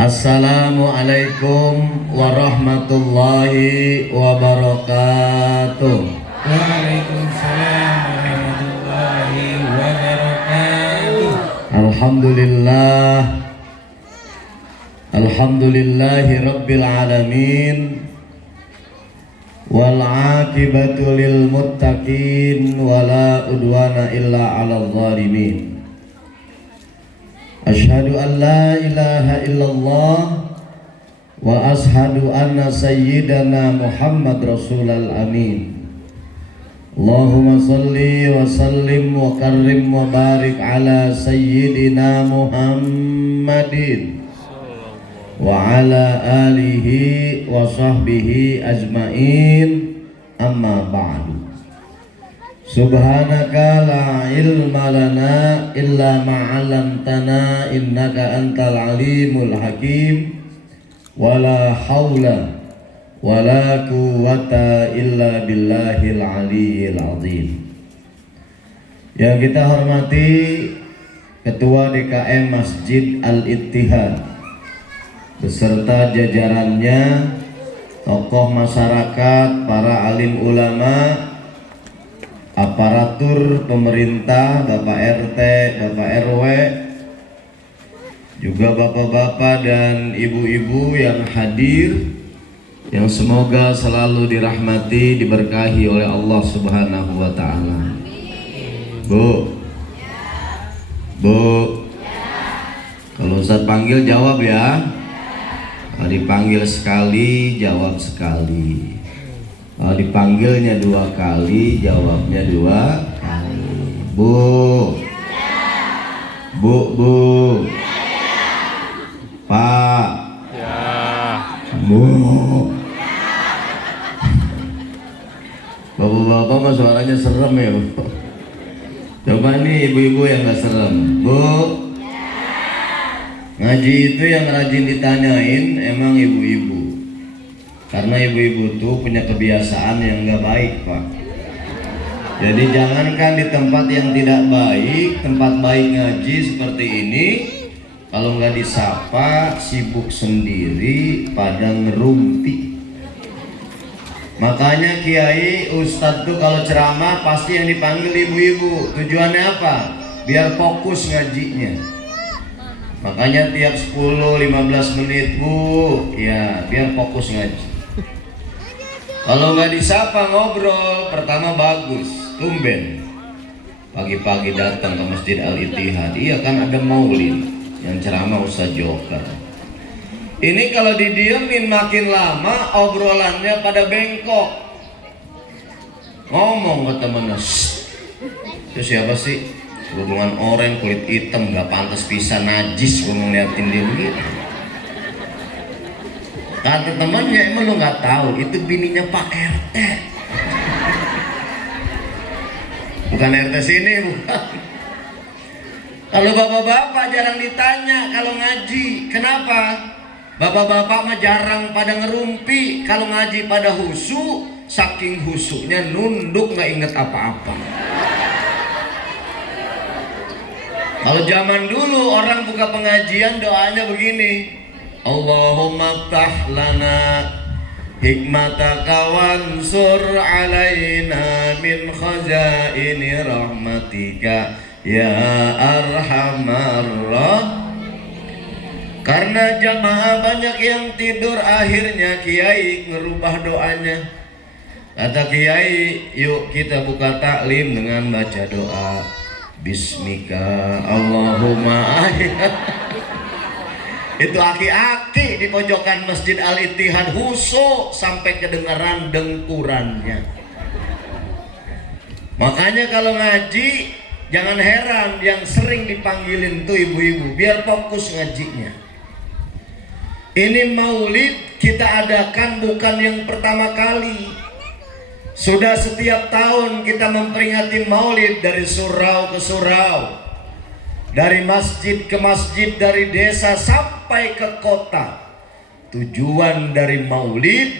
Assalamualaikum warahmatullahi wabarakatuh. Waalaikumsalam warahmatullahi wabarakatuh. Alhamdulillahi rabbil alamin. Wal aqibatu lil muttaqin wala udwana illa 'alal zalimin. Asyhadu an la ilaha illallah wa ashhadu anna sayyidana Muhammad rasulal amin. Allahumma salli wa sallim wa karrim wa barik ala sayyidina Muhammadin wa ala alihi wa sahbihi ajmain, amma ba'du. Subhanaka la ilma lana illa ma'alamtana innaka antal alimul hakim. Wala hawla wala quwwata illa billahil aliyyil azim. Yang kita hormati Ketua DKM Masjid Al-Ittihad beserta jajarannya, tokoh masyarakat, para alim ulama, aparatur pemerintah, Bapak RT, Bapak RW, juga bapak-bapak dan ibu-ibu yang hadir, yang semoga selalu dirahmati, diberkahi oleh Allah Subhanahu wa Ta'ala. Bu, kalau Ustaz panggil jawab ya. Kalau dipanggil sekali, jawab sekali. Kalau dipanggilnya 2 kali, jawabnya 2 kali. Bu, Bu, Pak, Bu. Bapak-bapak mah suaranya serem ya. Coba nih ibu-ibu yang gak serem. Bu, ngaji itu yang rajin ditanyain emang ibu-ibu. Karena ibu-ibu tuh punya kebiasaan yang gak baik, Pak. Jadi jangankan di tempat yang tidak baik, tempat baik ngaji seperti ini, kalau nggak disapa, sibuk sendiri pada ngerumpi. Makanya kiai, ustadz tuh kalau ceramah pasti yang dipanggil ibu-ibu. Tujuannya apa? Biar fokus ngajinya. Makanya tiap 10-15 menit, Bu, ya biar fokus ngaji. Kalau nggak disapa ngobrol, pertama bagus, tumben. Pagi-pagi datang ke Masjid Al-Ittihad, iya kan ada maulid yang ceramah Ustaz Joker. Ini kalau didiemin makin lama obrolannya pada bengkok. Ngomong ke temennya, itu siapa sih? Hubungan orang kulit hitam nggak pantas bisa najis, gue ngeliatin dia begitu. Kata temannya, emang lu nggak tahu itu bininya Pak RT. Bukan RT sini, bukan. Kalau bapak-bapak jarang ditanya kalau ngaji, kenapa? Bapak-bapak mah jarang pada ngerumpi. Kalau ngaji pada husu, saking husunya nunduk nggak inget apa-apa. Kalau zaman dulu orang buka pengajian doanya begini, Allahumma ftah lana hikmataka wansur alaina min khazaini rahmatika ya arhamar rahimin. Karena jamaah banyak yang tidur, akhirnya kiai ngerubah doanya. Kata kiai, yuk kita buka taklim dengan baca doa Bismika Allahumma ayat. Itu aki-aki di pojokan Masjid Al-Ittihad husu sampai kedengaran dengkurannya. Makanya kalau ngaji jangan heran yang sering dipanggilin tuh ibu-ibu, biar fokus ngajinya. Ini maulid kita adakan bukan yang pertama kali. Sudah setiap tahun kita memperingati maulid dari surau ke surau, dari masjid ke masjid, dari desa sampai ke kota. Tujuan dari maulid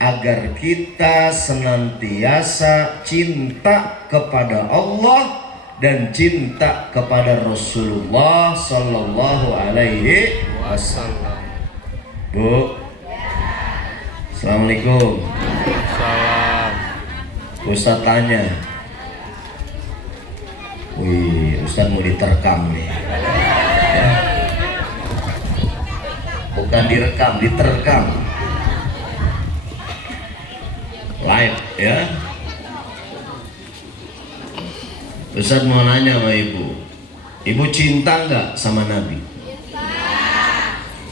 agar kita senantiasa cinta kepada Allah dan cinta kepada Rasulullah Sallallahu Alaihi Wasallam. Bu. Assalamualaikum. Salam. Ustadz tanya. Wih, Ustadz mau diterkam nih. Ya. Bukan direkam, diterkam. Live ya. Ustadz mau nanya sama ibu. Ibu cinta nggak sama Nabi?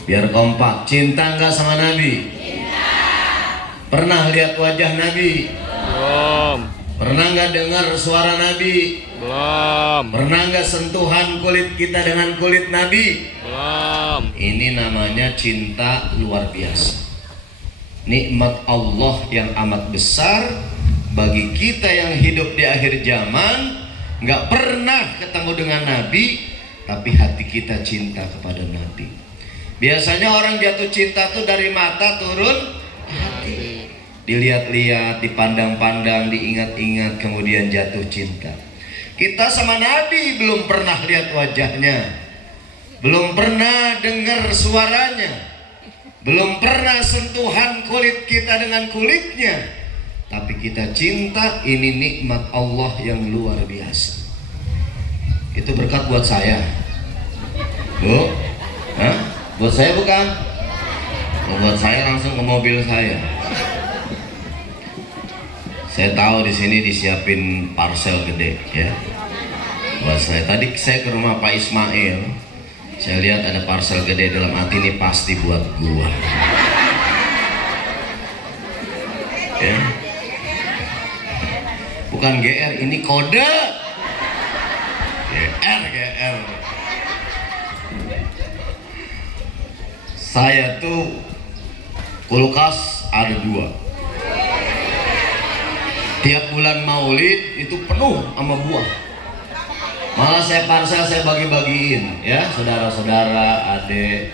Biar kompak. Cinta nggak sama Nabi? Pernah lihat wajah Nabi? Belum. Pernah nggak dengar suara Nabi? Belum. Pernah nggak sentuhan kulit kita dengan kulit Nabi? Belum. Ini namanya cinta luar biasa. Nikmat Allah yang amat besar bagi kita yang hidup di akhir zaman, nggak pernah ketemu dengan Nabi, tapi hati kita cinta kepada Nabi. Biasanya orang jatuh cinta tuh dari mata turun hati. Dilihat-lihat, dipandang-pandang, diingat-ingat, kemudian jatuh cinta. Kita sama Nabi belum pernah lihat wajahnya, belum pernah dengar suaranya, belum pernah sentuhan kulit kita dengan kulitnya, tapi kita cinta. Ini nikmat Allah yang luar biasa. Itu berkat buat saya, Bu. Hah? Buat saya bukan? Buat saya langsung ke mobil saya. Saya tahu di sini disiapin parcel gede ya. Buat saya. Tadi saya ke rumah Pak Ismail, saya lihat ada parcel gede, dalam hati ini pasti buat gua. Ya. Bukan GR, ini kode. GR. Saya tuh kulkas ada 2. Tiap bulan Maulid itu penuh sama buah. Malah saya parcel saya bagi-bagiin ya, saudara-saudara, adik.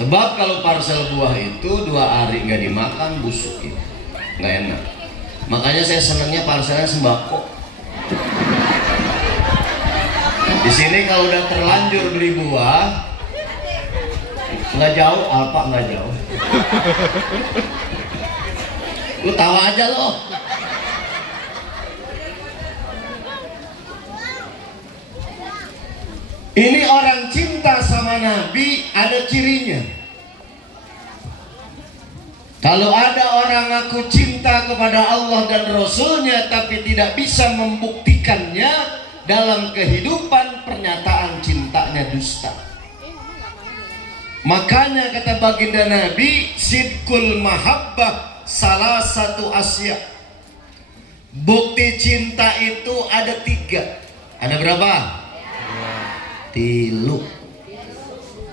Sebab kalau parcel buah itu 2 hari nggak dimakan busuk gitu, nggak enak. Makanya saya senangnya parcelnya sembako. Di sini kalau udah terlanjur beli buah, nggak jauh, Alfa nggak jauh. Lu tawa aja loh. Ini orang cinta sama Nabi ada cirinya. Kalau ada orang ngaku cinta kepada Allah dan Rasulnya tapi tidak bisa membuktikannya dalam kehidupan, pernyataan cintanya dusta. Makanya kata baginda Nabi, sidqul mahabbah salah satu asya. Bukti cinta itu ada 3. Ada berapa? 3.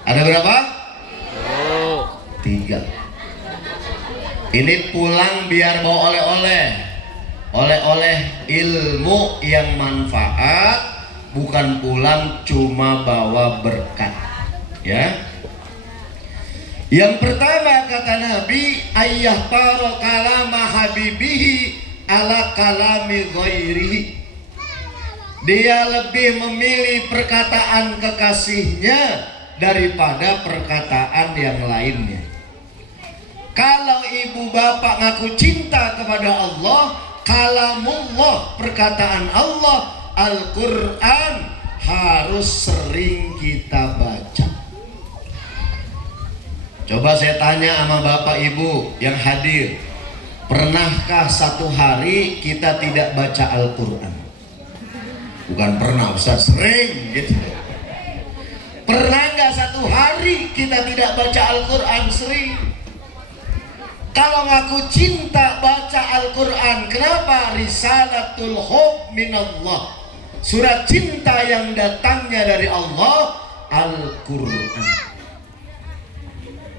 Ada berapa? 3. Ini pulang biar bawa oleh-oleh. Oleh-oleh ilmu yang manfaat, bukan pulang cuma bawa berkat. Ya. Yang pertama kata Nabi, ayyah taro kalama habibihi ala kalami ghairihi. Dia lebih memilih perkataan kekasihnya daripada perkataan yang lainnya. Kalau ibu bapak ngaku cinta kepada Allah, kalamullah, perkataan Allah, Al-Quran harus sering kita baca. Coba saya tanya sama bapak ibu yang hadir, pernahkah satu hari kita tidak baca Al-Quran? Bukan pernah, Ustaz, sering gitu. Pernah nggak satu hari kita tidak baca Al-Quran? Sering. Kalau ngaku cinta baca Al-Quran, kenapa? Risalatul hub minallah, surat cinta yang datangnya dari Allah, Al-Quran.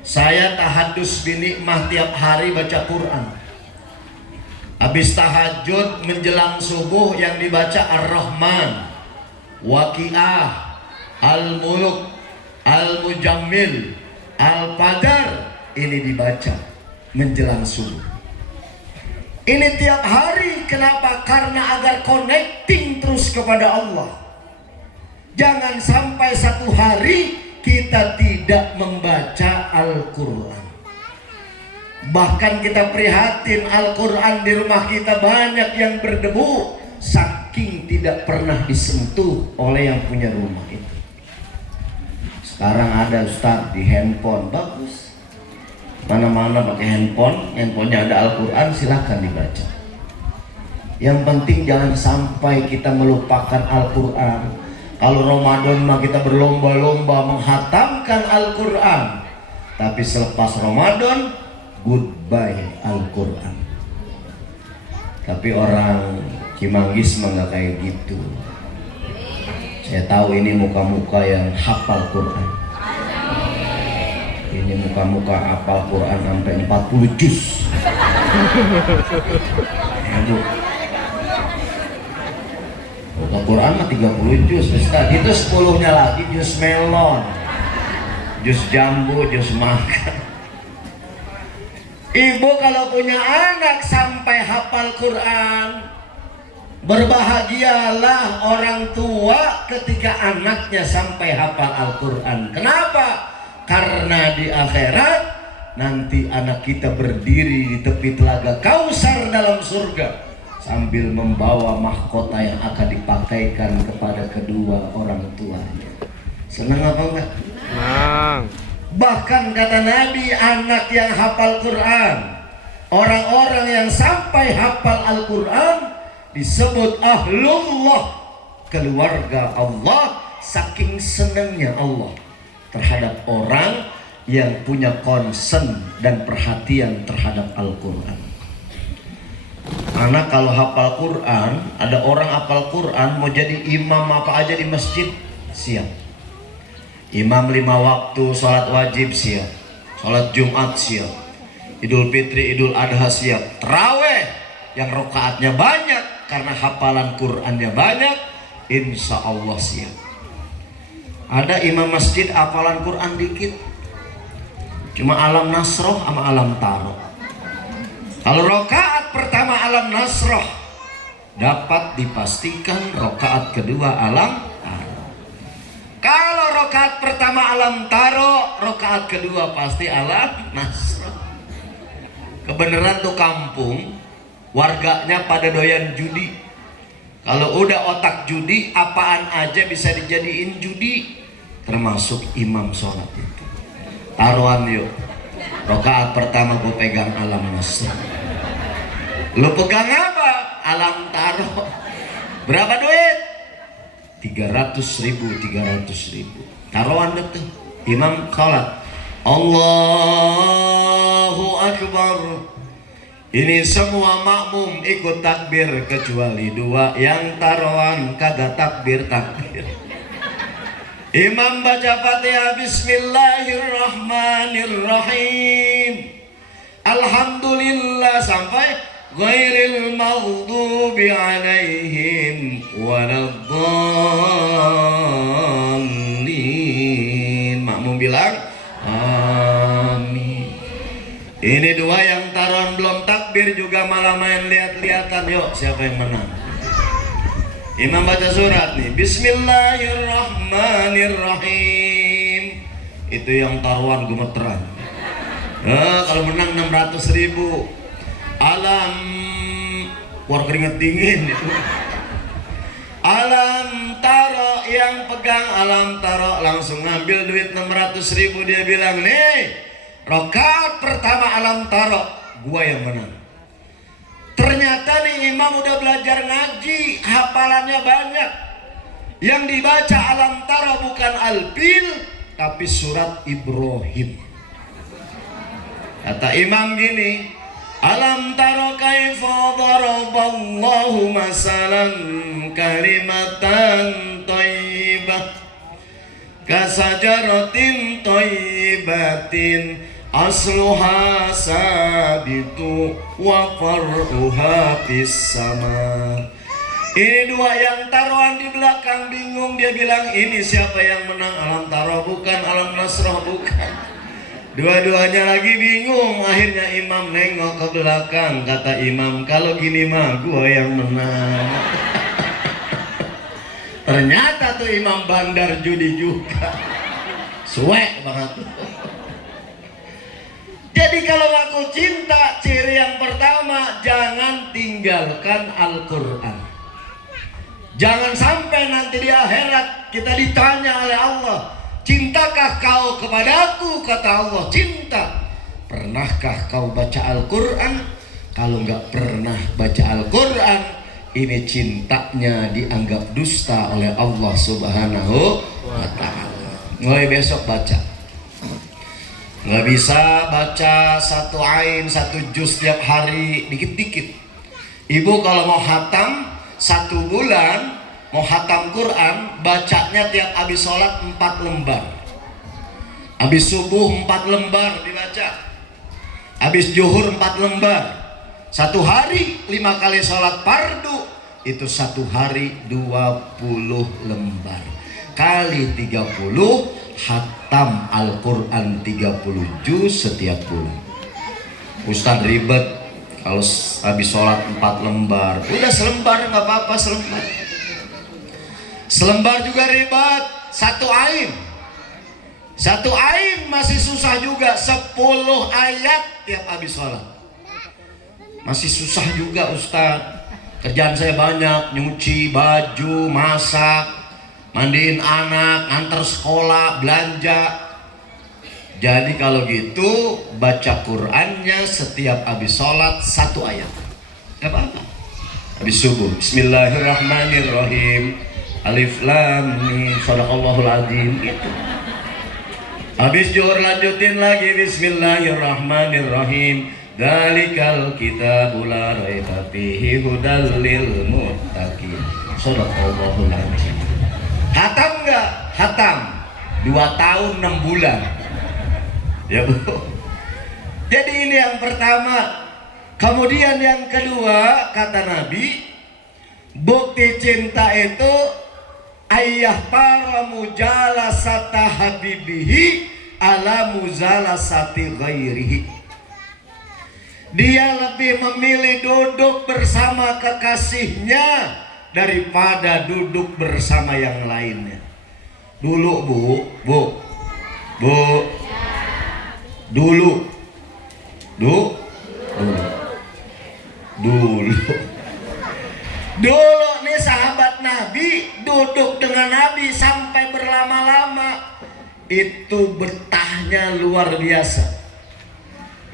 Saya tahadus binikmah tiap hari baca Quran. Habis tahajud menjelang subuh yang dibaca Ar-Rahman, Waqiah, Al-Muluk, Al-Mujammil, Al-Qadar. Ini dibaca menjelang subuh. Ini tiap hari. Kenapa? Karena agar connecting terus kepada Allah. Jangan sampai satu hari kita tidak membaca Al-Quran. Bahkan kita prihatin Al-Quran di rumah kita banyak yang berdebu, saking tidak pernah disentuh oleh yang punya rumah itu. Sekarang ada Ustaz di handphone, bagus. Mana-mana pakai handphone, handphonenya ada Al-Quran, silahkan dibaca. Yang penting jangan sampai kita melupakan Al-Quran. Kalau Ramadan mah kita berlomba-lomba menghatamkan Al-Quran, tapi selepas Ramadan goodbye Al-Quran. Tapi orang Cimanggis mah nggak kayak gitu. Saya tahu ini muka-muka yang hafal Quran. Ini muka-muka hafal Quran sampai 40 juz. Aduh. Muka Quran mah 30 juz, Ustaz. Itu 10-nya lagi juz melon, juz jambu, juz mangga. Ibu kalau punya anak sampai hafal Quran, berbahagialah orang tua ketika anaknya sampai hafal Al-Quran. Kenapa? Karena di akhirat nanti anak kita berdiri di tepi telaga Kausar dalam surga sambil membawa mahkota yang akan dipakaikan kepada kedua orang tuanya. Senang apa enggak? Senang. Bahkan kata Nabi, anak yang hafal Quran, orang-orang yang sampai hafal Al-Quran disebut ahlullah, keluarga Allah. Saking senangnya Allah terhadap orang yang punya concern dan perhatian terhadap Al-Quran. Anak kalau hafal Quran, ada orang hafal Quran mau jadi imam apa aja di masjid, siap. Imam 5 waktu, sholat wajib siap, sholat Jumat siap, Idul Fitri, Idul Adha siap, Taraweh yang rokaatnya banyak karena hafalan Qurannya banyak, insya Allah siap. Ada imam masjid hafalan Quran dikit, cuma alam nasroh sama alam taro. Kalau rokaat pertama alam nasroh, dapat dipastikan rokaat kedua alam. Kalau rokaat pertama alam taro, rokaat kedua pasti alam nasro. Kebenaran tuh kampung, warganya pada doyan judi. Kalau udah otak judi, apaan aja bisa dijadiin judi, termasuk imam sholat itu. Taruhan yuk, rokaat pertama gue pegang alam nasro. Lu pegang apa? Alam taro. Berapa duit? 300.000, 300.000. Taruhan itu. Imam sholat, Allahu Akbar. Ini semua makmum ikut takbir kecuali 2 yang taruhan kagak takbir. Imam baca Fatihah, Bismillahirrahmanirrahim, Alhamdulillah sampai ghairil maghdubi alaihim waladdallin. Makmum bilang amin. Ini 2 yang taruhan belum takbir juga malah main lihat-lihatan. Yuk siapa yang menang? Imam baca surat nih, Bismillahirrahmanirrahim. Itu yang taruhan gemeteran. Kalau menang 600.000. Alam, keluar keringet dingin itu. Alam taro, yang pegang alam taro langsung ngambil duit 600.000. Dia bilang, nih rokaat pertama alam taro, gua yang menang. Ternyata nih imam udah belajar ngaji, hafalannya banyak. Yang dibaca alam taro bukan Al-Fil, tapi surat Ibrahim. Kata imam gini, alam taro kaifa daraballahu masalan kalimatan thayyibah kasajaratin thayyibatin asluha sabitu wa far'uha fis sama. Ini 2 yang taruhan di belakang bingung. Dia bilang, ini siapa yang menang? Alam taro bukan, alam nasroh bukan. Dua-duanya lagi bingung. Akhirnya imam nengok ke belakang. Kata imam, kalau gini mah gua yang menang. Ternyata tuh imam bandar judi juga. Suek banget. Jadi kalau ngaku cinta, ciri yang pertama, jangan tinggalkan Al-Quran. Jangan sampai nanti di akhirat kita ditanya oleh Allah, cintakah kau kepadaku? Kata Allah, cinta. Pernahkah kau baca Al-Quran? Kalau nggak pernah baca Al-Quran, ini cintanya dianggap dusta oleh Allah Subhanahu wa Ta'ala. Mulai besok baca. Nggak bisa baca satu ain, satu juz tiap hari, dikit-dikit. Ibu kalau mau hatam 1 bulan, mau hatam Quran, bacanya tiap habis sholat 4 lembar. Habis subuh 4 lembar dibaca. Habis zuhur 4 lembar. 1 hari 5 kali sholat fardu, itu 1 hari 20 lembar. Kali 30, hatam Al-Quran 30 juz setiap bulan. Ustadz ribet kalau habis sholat 4 lembar. Udah selembar nggak apa-apa, selembar. Selembar juga ribet. 1 ain. 1 ain masih susah juga. 10 ayat tiap habis sholat. Masih susah juga Ustadz. Kerjaan saya banyak, nyuci baju, masak, mandiin anak, antar sekolah, belanja. Jadi kalau gitu baca Qur'annya setiap habis sholat 1 ayat. Gak apa-apa. Habis subuh, Bismillahirrahmanirrahim, Alif Lam Mim, Shadaqallahul Adzim, gitu. Habis zuhur lanjutin lagi, Bismillahirrahmanirrahim, Dzalikal kitabul la raiba fihi hudal lil muttaqin. Shadaqallahul Adzim. Hatam nggak? Hatam 2 tahun 6 bulan. Ya Bu. Jadi ini yang pertama. Kemudian yang kedua, kata Nabi, bukti cinta itu ayah para mujalasata habibihi ala mujalasati ghairihi. Dia lebih memilih duduk bersama kekasihnya daripada duduk bersama yang lainnya. Dulu dulu nih sahabat Nabi duduk dengan Nabi sampai berlama-lama, itu betahnya luar biasa.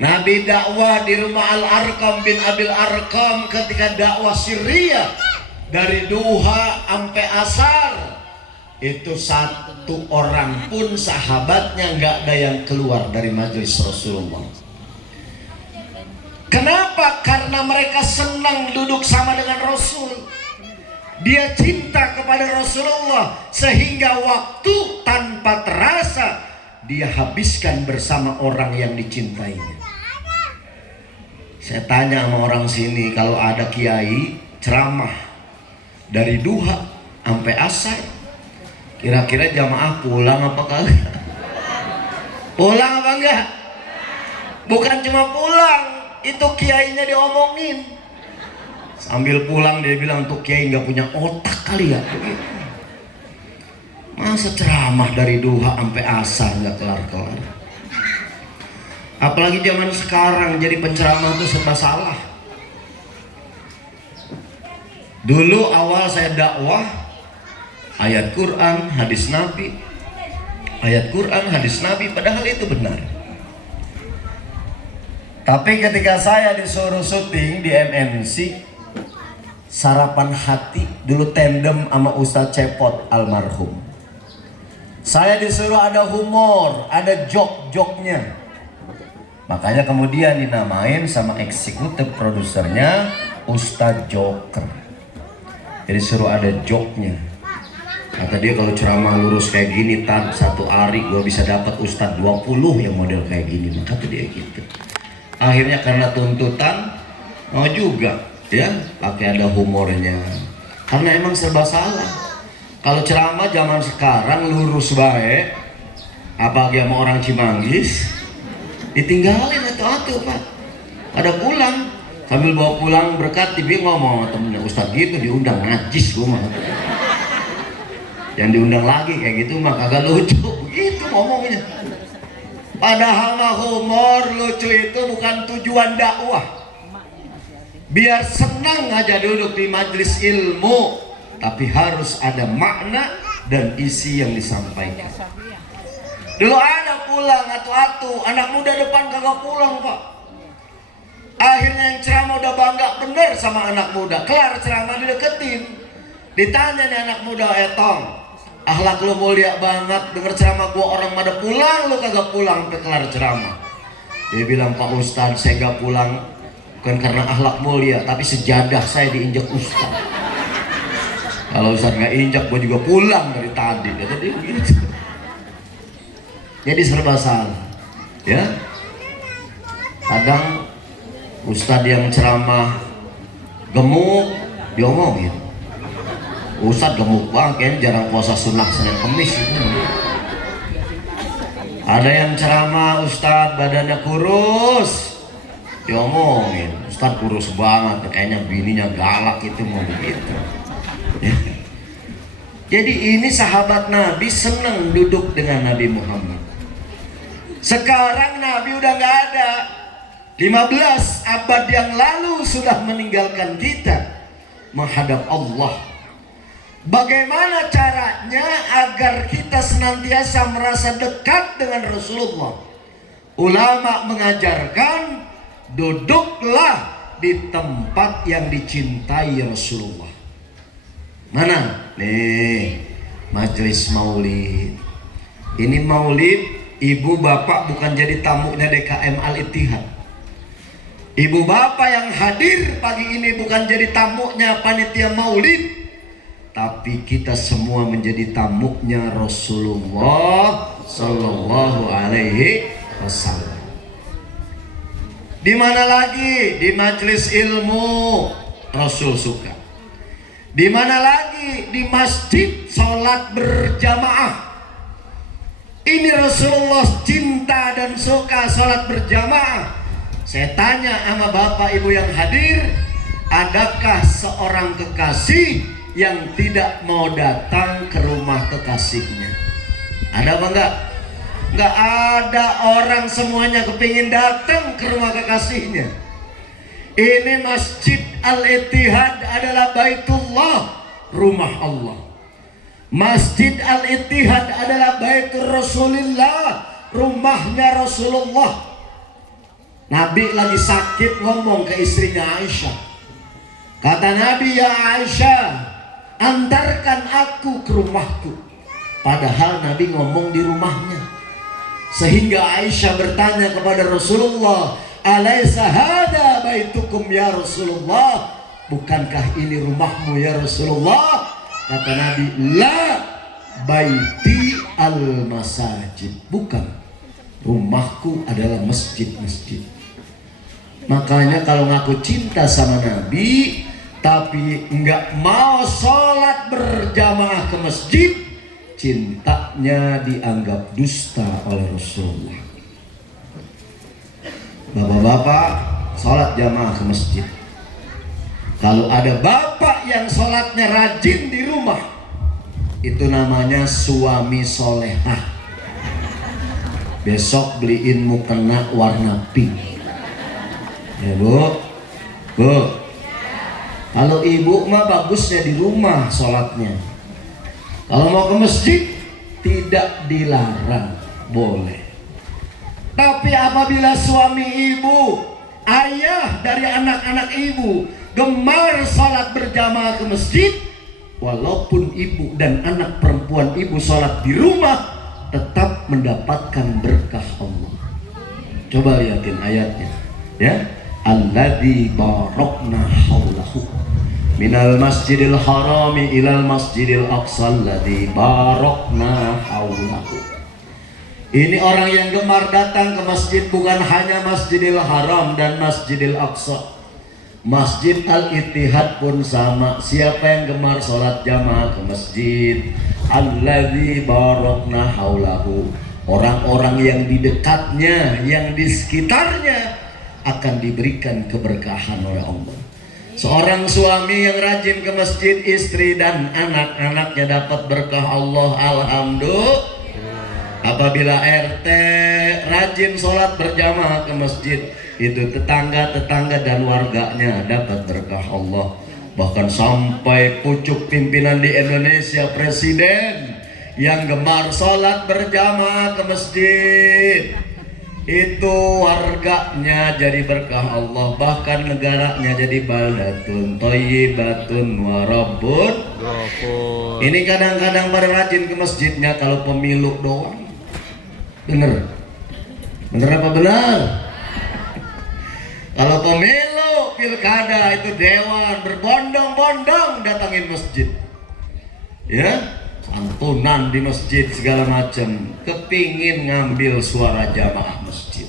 Nabi dakwah di rumah Al-Arqam bin Abil Arqam ketika dakwah Syria dari duha sampai asar, itu 1 orang pun sahabatnya nggak ada yang keluar dari majelis Rasulullah. Kenapa? Karena mereka senang duduk sama dengan Rasul. Dia cinta kepada Rasulullah sehingga waktu tanpa terasa dia habiskan bersama orang yang dicintainya. Saya tanya sama orang sini, kalau ada kiai ceramah dari duha sampai asar, kira-kira jamaah pulang apa kagak? Pulang apa enggak? Bukan cuma pulang, itu kiainya diomongin. Sambil pulang dia bilang, tuh kiai nggak punya otak kali ya. Masa ceramah dari duha sampai asar nggak kelar-kelar? Apalagi zaman sekarang jadi penceramah itu serba salah. Dulu awal saya dakwah, ayat Quran, hadis Nabi, ayat Quran, hadis Nabi, padahal itu benar. Tapi ketika saya disuruh syuting di MNC, Sarapan Hati, dulu tandem sama Ustadz Cepot almarhum. Saya disuruh ada humor, ada jok-joknya. Makanya kemudian dinamain sama eksekutif produsernya Ustadz Joker. Jadi suruh ada joknya. Kata dia kalau ceramah lurus kayak gini, 1 hari gua bisa dapat Ustadz 20 yang model kayak gini. Kata dia gitu. Akhirnya karena tuntutan mau juga ya pakai ada humornya. Karena emang serba salah. Kalau ceramah zaman sekarang lurus baik, apalagi sama orang Cimanggis, ditinggalin atu-atu Pak. Ada pulang, sambil bawa pulang berkat, dia ngomong sama temennya, Ustadz gitu diundang, najis gua mah. Yang diundang lagi kayak gitu mah kagak lucu, begitu ngomongnya. Padahal mah humor lucu itu bukan tujuan dakwah. Biar senang aja duduk di majelis ilmu, tapi harus ada makna dan isi yang disampaikan. Dulu ada pulang atu-atu, anak muda depan kagak pulang Pak. Akhirnya yang ceramah udah bangga bener sama anak muda. Kelar ceramah dideketin. Ditanya nih anak muda, Tong, akhlak lu mulia banget, denger ceramah gua orang pada pulang, lu kagak pulang sampai kelar ceramah. Dia bilang, Pak Ustadz, saya gak pulang bukan karena akhlak mulia, tapi sejadah saya diinjak Ustadz. Kalau Ustadz gak injak, gua juga pulang dari tadi. Kata dia gitu. Jadi serba salah. Ya, kadang Ustadz yang ceramah gemuk diomongin, Ustadz gemuk banget kan, jarang puasa sunnah Senin Kemis itu. Ada yang ceramah Ustadz badannya kurus, diomongin, Ustadz kurus banget, kayaknya bininya galak itu mau begitu. Jadi ini sahabat Nabi senang duduk dengan Nabi Muhammad. Sekarang Nabi udah gak ada. 15 abad yang lalu sudah meninggalkan kita menghadap Allah. Bagaimana caranya agar kita senantiasa merasa dekat dengan Rasulullah? Ulama mengajarkan, duduklah di tempat yang dicintai Rasulullah. Mana? Nih, majelis maulid. Ini maulid, ibu bapak bukan jadi tamunya DKM Al-Ittihad. Ibu bapak yang hadir pagi ini bukan jadi tamunya panitia maulid, tapi kita semua menjadi tamunya Rasulullah Sallallahu Alaihi Wasallam. Di mana lagi? Di majelis ilmu Rasul suka. Di mana lagi? Di masjid sholat berjamaah. Ini Rasulullah cinta dan suka sholat berjamaah. Saya tanya sama bapak ibu yang hadir, adakah seorang kekasih yang tidak mau datang ke rumah kekasihnya? Ada apa enggak? Enggak ada, orang semuanya kepingin datang ke rumah kekasihnya. Ini Masjid Al-Ittihad adalah Baitullah, rumah Allah. Masjid Al-Ittihad adalah Baitur Rasulillah, rumahnya Rasulullah. Nabi lagi sakit ngomong ke istrinya Aisyah. Kata Nabi, ya Aisyah, antarkan aku ke rumahku. Padahal Nabi ngomong di rumahnya. Sehingga Aisyah bertanya kepada Rasulullah, alaysa hada baitukum ya Rasulullah? Bukankah ini rumahmu ya Rasulullah? Kata Nabi, la baiti al-masajid. Bukan, rumahku adalah masjid-masjid. Makanya kalau ngaku cinta sama Nabi tapi enggak mau sholat berjamaah ke masjid, cintanya dianggap dusta oleh Rasulullah. Bapak-bapak sholat jamaah ke masjid. Kalau ada bapak yang sholatnya rajin di rumah, itu namanya suami solehah. Besok beliin mukena warna pink. Ya bu, bu. Kalau ibu mah bagusnya di rumah sholatnya. Kalau mau ke masjid tidak dilarang, boleh. Tapi apabila suami ibu, ayah dari anak-anak ibu gemar sholat berjamaah ke masjid, walaupun ibu dan anak perempuan ibu sholat di rumah, tetap mendapatkan berkah Allah. Coba lihatin ayatnya, ya. Alladzi barakna haulahu minal masjidil harami ilal masjidil aqsa alladzi barakna haulahu. Ini orang yang gemar datang ke masjid, bukan hanya Masjidil Haram dan Masjidil Aqsa. Masjid Al-Ittihad pun sama. Siapa yang gemar sholat jamaah ke masjid, alladzi barakna haulahu, orang-orang yang di dekatnya, yang di sekitarnya akan diberikan keberkahan oleh Allah. Seorang suami yang rajin ke masjid, istri dan anak-anaknya dapat berkah Allah. Alhamdulillah. Apabila RT rajin sholat berjamaah ke masjid, itu tetangga-tetangga dan warganya dapat berkah Allah. Bahkan sampai pucuk pimpinan di Indonesia, presiden yang gemar sholat berjamaah ke masjid, itu warganya jadi berkah Allah. Bahkan negaranya jadi baldatun thayyibatun wa rabbun Ghafur. ini kadang-kadang pada rajin ke masjidnya kalau pemilu doang. Bener? Bener apa benar? Kalau pemilu, pilkada itu dewan berbondong-bondong datangin masjid. Ya, santunan di masjid segala macam, kepingin ngambil suara jamaah masjid.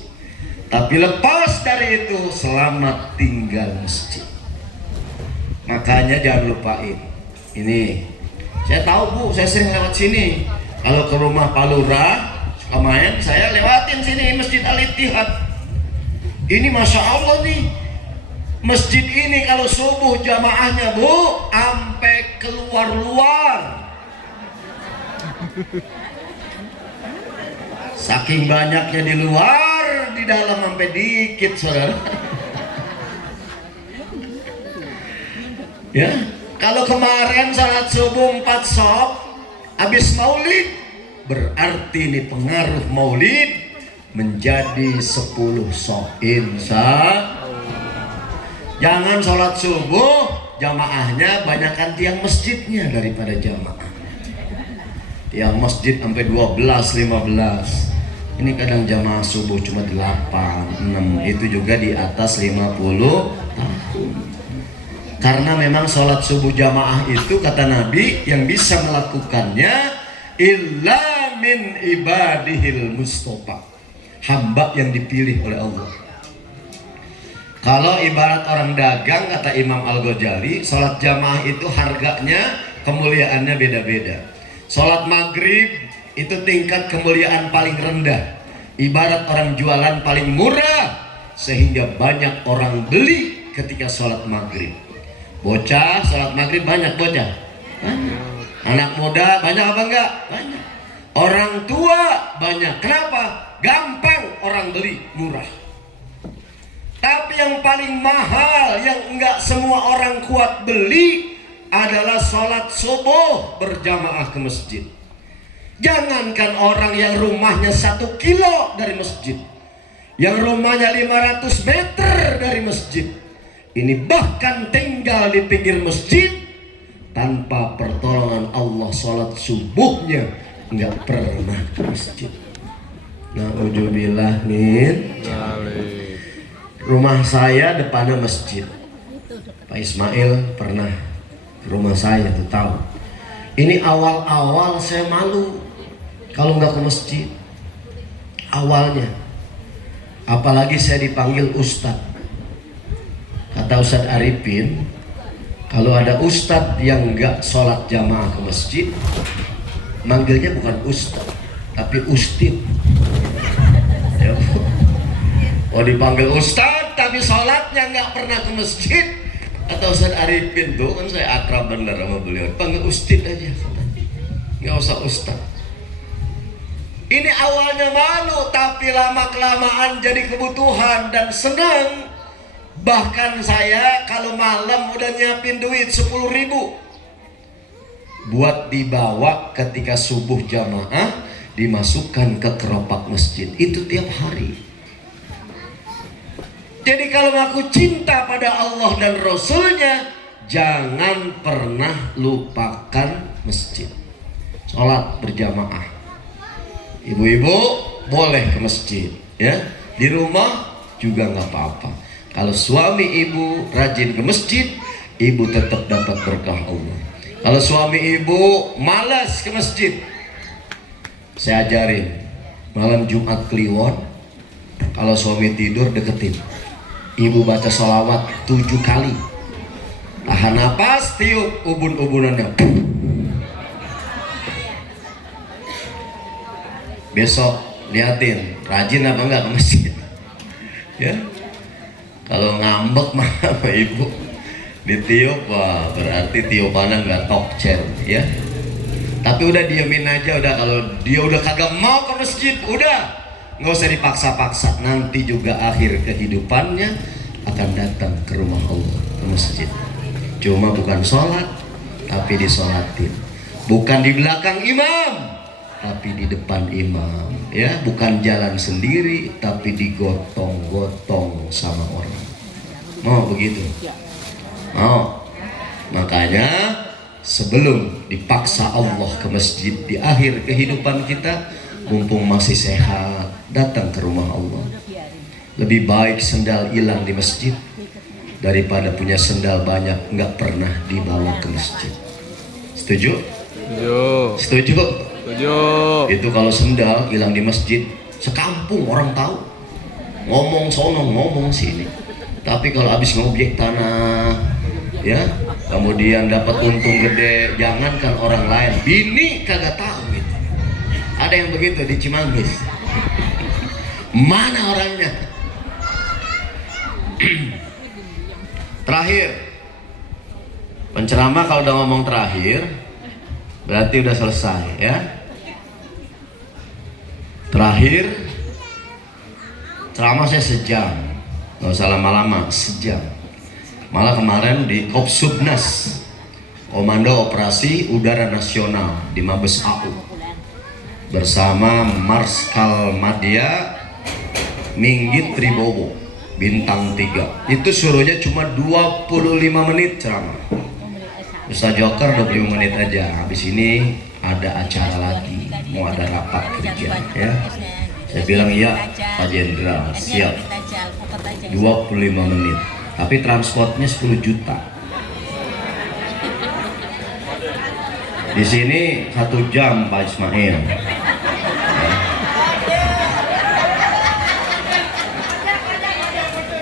Tapi lepas dari itu, selamat tinggal masjid. Makanya jangan lupain. Ini, saya tahu Bu, saya sering lewat sini. Kalau ke rumah Pak Lurah, lumayan saya lewatin sini Masjid Al-Ittihad. Ini Masya Allah nih, masjid ini kalau subuh jamaahnya Bu, sampai keluar-luar. Saking banyaknya di luar, di dalam sampai dikit saudara. Ya, kalau kemarin salat subuh 4 shop, habis maulid, berarti ini pengaruh maulid menjadi 10 shop. Jangan sholat subuh jamaahnya banyakkan tiang masjidnya daripada jamaah. Tiang masjid sampai 12, 15. Ini kadang jamaah subuh cuma 8, 6. Itu juga di atas 50 tahun. Karena memang sholat subuh jamaah itu kata Nabi yang bisa melakukannya illa min ibadihil mustofa, hamba yang dipilih oleh Allah. Kalau ibarat orang dagang kata Imam Al-Ghazali, sholat jamaah itu harganya, kemuliaannya beda-beda. Sholat maghrib itu tingkat kemuliaan paling rendah, ibarat orang jualan paling murah, sehingga banyak orang beli ketika sholat maghrib. Bocah sholat maghrib banyak, bocah banyak. Anak muda banyak apa enggak? Banyak. Orang tua banyak. Kenapa? Gampang orang beli, murah. Tapi yang paling mahal, yang enggak semua orang kuat beli, adalah sholat subuh berjamaah ke masjid. Jangankan orang yang rumahnya 1 kilo dari masjid, yang rumahnya 500 meter dari masjid, ini bahkan tinggal di pinggir masjid, tanpa pertolongan Allah sholat subuhnya nggak pernah ke masjid. Na'udzubillah nih. Rumah saya depannya masjid. Pak Ismail pernah ke rumah saya tuh tahu. Ini awal-awal saya malu kalau nggak ke masjid. Awalnya, apalagi saya dipanggil Ustadz. Kata Ustadz Arifin, kalau ada Ustadz yang nggak sholat jamaah ke masjid, manggilnya bukan Ustadz, tapi Ustid. Ya. Oh, dipanggil Ustadz tapi sholatnya nggak pernah ke masjid. Kata Ustadz Arifin tuh, kan saya akrab bener sama beliau, panggil Ustid aja, nggak usah Ustadz. Ini awalnya malu, tapi lama-kelamaan jadi kebutuhan dan senang. Bahkan saya kalau malam udah nyiapin duit 10.000 buat dibawa ketika subuh jamaah, dimasukkan ke keropak masjid. Itu tiap hari. Jadi kalau aku cinta pada Allah dan Rasulnya, jangan pernah lupakan masjid. Sholat berjamaah. Ibu-ibu boleh ke masjid, ya. Di rumah juga nggak apa-apa. Kalau suami ibu rajin ke masjid, ibu tetap dapat berkah Allah. Kalau suami ibu malas ke masjid, saya ajarin malam Jumat Kliwon, kalau suami tidur deketin, ibu baca sholawat 7 kali, tahan napas, tiup ubun-ubunannya. Besok liatin rajin apa enggak ke masjid, ya. Kalau ngambek mah sama ibu ditiup, wah berarti tiupannya nggak tokcer, ya. Tapi udah diamin aja, udah kalau dia udah kagak mau ke masjid, udah nggak usah dipaksa-paksa. Nanti juga akhir kehidupannya akan datang ke rumah Allah, ke masjid. Cuma bukan sholat, tapi disolatin. Bukan di belakang imam, tapi di depan imam. Ya, bukan jalan sendiri, tapi digotong-gotong sama orang. Mau begitu? Mau. Makanya sebelum dipaksa Allah ke masjid di akhir kehidupan kita, mumpung masih sehat, datang ke rumah Allah. Lebih baik sendal hilang di masjid daripada punya sendal banyak nggak pernah dibawa ke masjid. Setuju? Setuju. Setuju? Setuju. Itu kalau sendal hilang di masjid, sekampung orang tahu. Ngomong sono, ngomong sini. Tapi kalau habis ngobjek tanah, ya, kemudian dapat untung gede, jangankan orang lain, bini kagak tahu gitu. Ada yang begitu di Cimanggis. Mana orangnya? Terakhir, penceramah kalau udah ngomong terakhir, berarti udah selesai, ya. Terakhir, ceramah saya sejam, nggak usah lama-lama, sejam. Malah kemarin di Kopsudnas, Komando Operasi Udara Nasional di Mabes AU, bersama Marskal Madya Minggit Tribowo, Bintang 3. Itu suruhnya cuma 25 menit ceramah. Ustaz Joker 25 menit aja. Habis ini ada acara lagi, mau ada rapat kerja, ya. Saya bilang iya Pak Jenderal, siap. 25 menit. Tapi transportnya 10 juta. Di sini 1 jam Pak Ismail.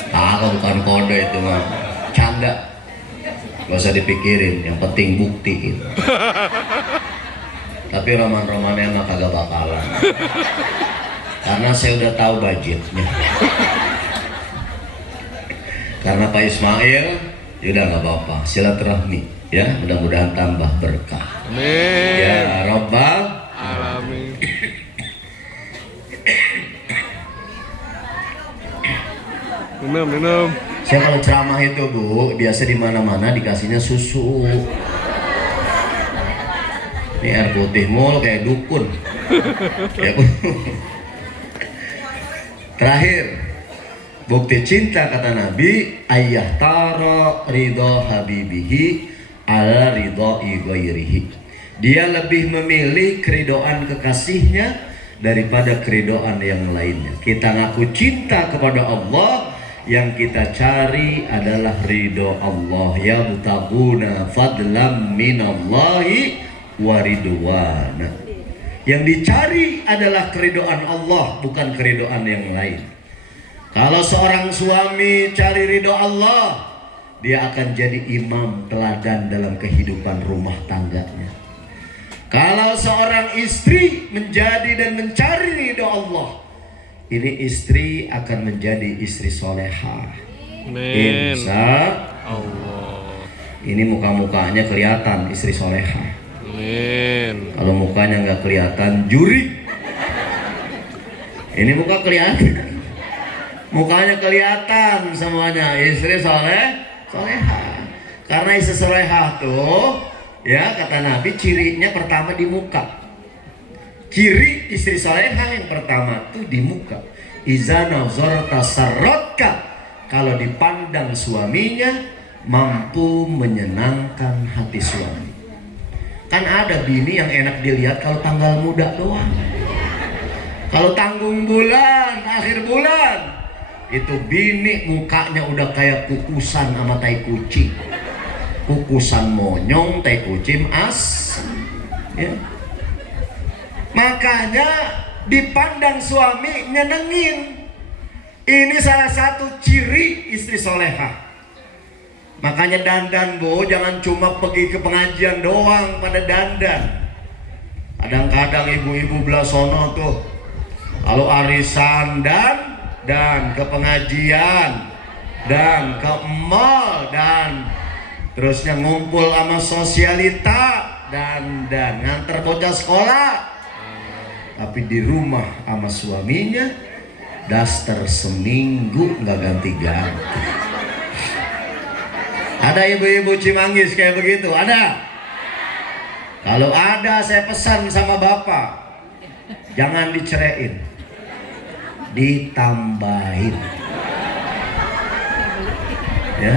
Kalau bukan kode itu mah canda, gak usah dipikirin, yang penting buktiin. Tapi roman-romannya mah kagak bakalan, karena saya udah tahu budgetnya. Karena Pak Ismail, yaudah nggak apa-apa, silaturahmi, ya, mudah-mudahan tambah berkah. Amin. Ya Rabbal Alamin. Minum. Saya kalau ceramah itu Bu, biasa di mana-mana dikasihnya susu. Ini air putih mulu kayak dukun. Ya, Bu. Terakhir, bukti cinta kata Nabi, ayah taro ridho habibihi ala ridho ghairihi. Dia lebih memilih keridoan kekasihnya daripada keridoan yang lainnya. Kita ngaku cinta kepada Allah, yang kita cari adalah ridho Allah. Ya butabuna fadlam minallahi waridwana. Yang dicari adalah keridoan Allah, bukan keridoan yang lain. Kalau seorang suami cari ridho Allah, dia akan jadi imam teladan dalam kehidupan rumah tangganya. Kalau seorang istri menjadi dan mencari ridho Allah, ini istri akan menjadi istri soleha. Insya Allah. Ini muka-mukanya kelihatan istri soleha. Amin. Kalau mukanya nggak kelihatan, jurik. Ini muka kelihatan, mukanya kelihatan semuanya istri soleha. Karena istri soleha tuh, ya kata Nabi, cirinya pertama di muka. Ciri istri soleha yang pertama tuh di muka. Iza nazarta sarratka, kalau dipandang suaminya mampu menyenangkan hati suami. Kan ada bini yang enak dilihat kalau tanggal muda doang. Kalau tanggung bulan, akhir bulan, itu bini mukanya udah kayak kukusan sama tai kucing. Kukusan monyong, tai kucing ya. Makanya dipandang suami nyenengin. Ini salah satu ciri istri soleha. Makanya dandan Bu, jangan cuma pergi ke pengajian doang pada dandan. Kadang-kadang ibu-ibu belah sono tuh, kalau arisan dan ke pengajian dan ke mall dan terusnya ngumpul sama sosialita dandan, nganter bocah sekolah. Tapi di rumah sama suaminya daster seminggu nggak ganti-ganti. Ada ibu-ibu Cimanggis kayak begitu? Ada? Kalau ada, saya pesan sama bapak, jangan diceraiin, ditambahin. Ya,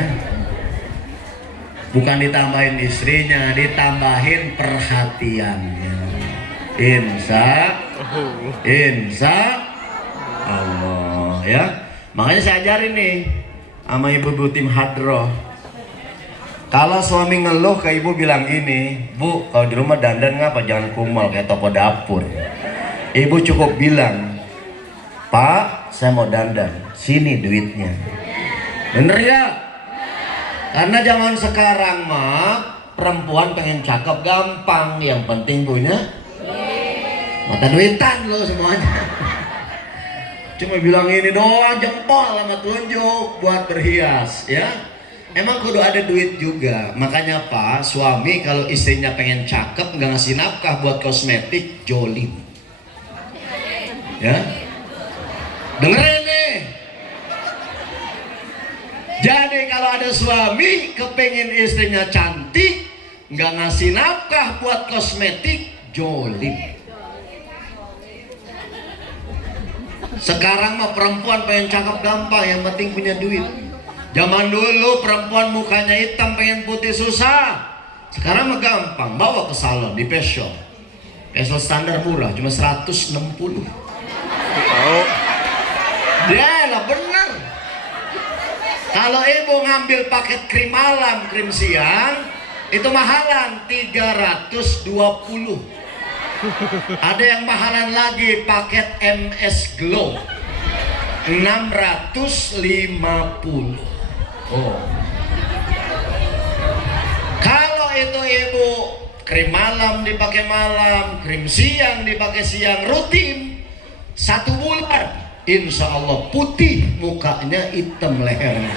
bukan ditambahin istrinya, ditambahin perhatiannya. Insya Allah ya. Makanya saya ajarin nih sama ibu-ibu tim hadroh. Kalau suami ngeluh ke ibu bilang ini, Bu, kalau di rumah dandan ngapa jangan kumal kayak toko dapur. Ibu cukup bilang, Pak, saya mau dandan, sini duitnya. Bener ya? Karena zaman sekarang mah perempuan pengen cakep gampang, yang penting punya mata duitan lo semuanya. Cuma bilang ini doang, jempol sama telunjuk buat berhias ya. Emang kudu ada duit juga. Makanya Pak, suami kalau istrinya pengen cakep nggak ngasih nafkah buat kosmetik, jolim. Ya, dengerin nih. Jadi kalau ada suami kepengen istrinya cantik, nggak ngasih nafkah buat kosmetik, jolim. Sekarang mah perempuan pengen cakep gampang, yang penting punya duit. Zaman dulu perempuan mukanya hitam pengen putih susah. Sekarang mah gampang, bawa ke salon di facial. Facial standar murah cuma 160. Tahu. Ya lah bener. Kalau ibu ngambil paket krim malam, krim siang, itu mahalan 320. Ada yang mahalan lagi paket MS Glow 650. Oh. Kalau itu ibu krim malam dipakai malam, krim siang dipakai siang, rutin 1 bulan, insya Allah putih mukanya, hitam lehernya,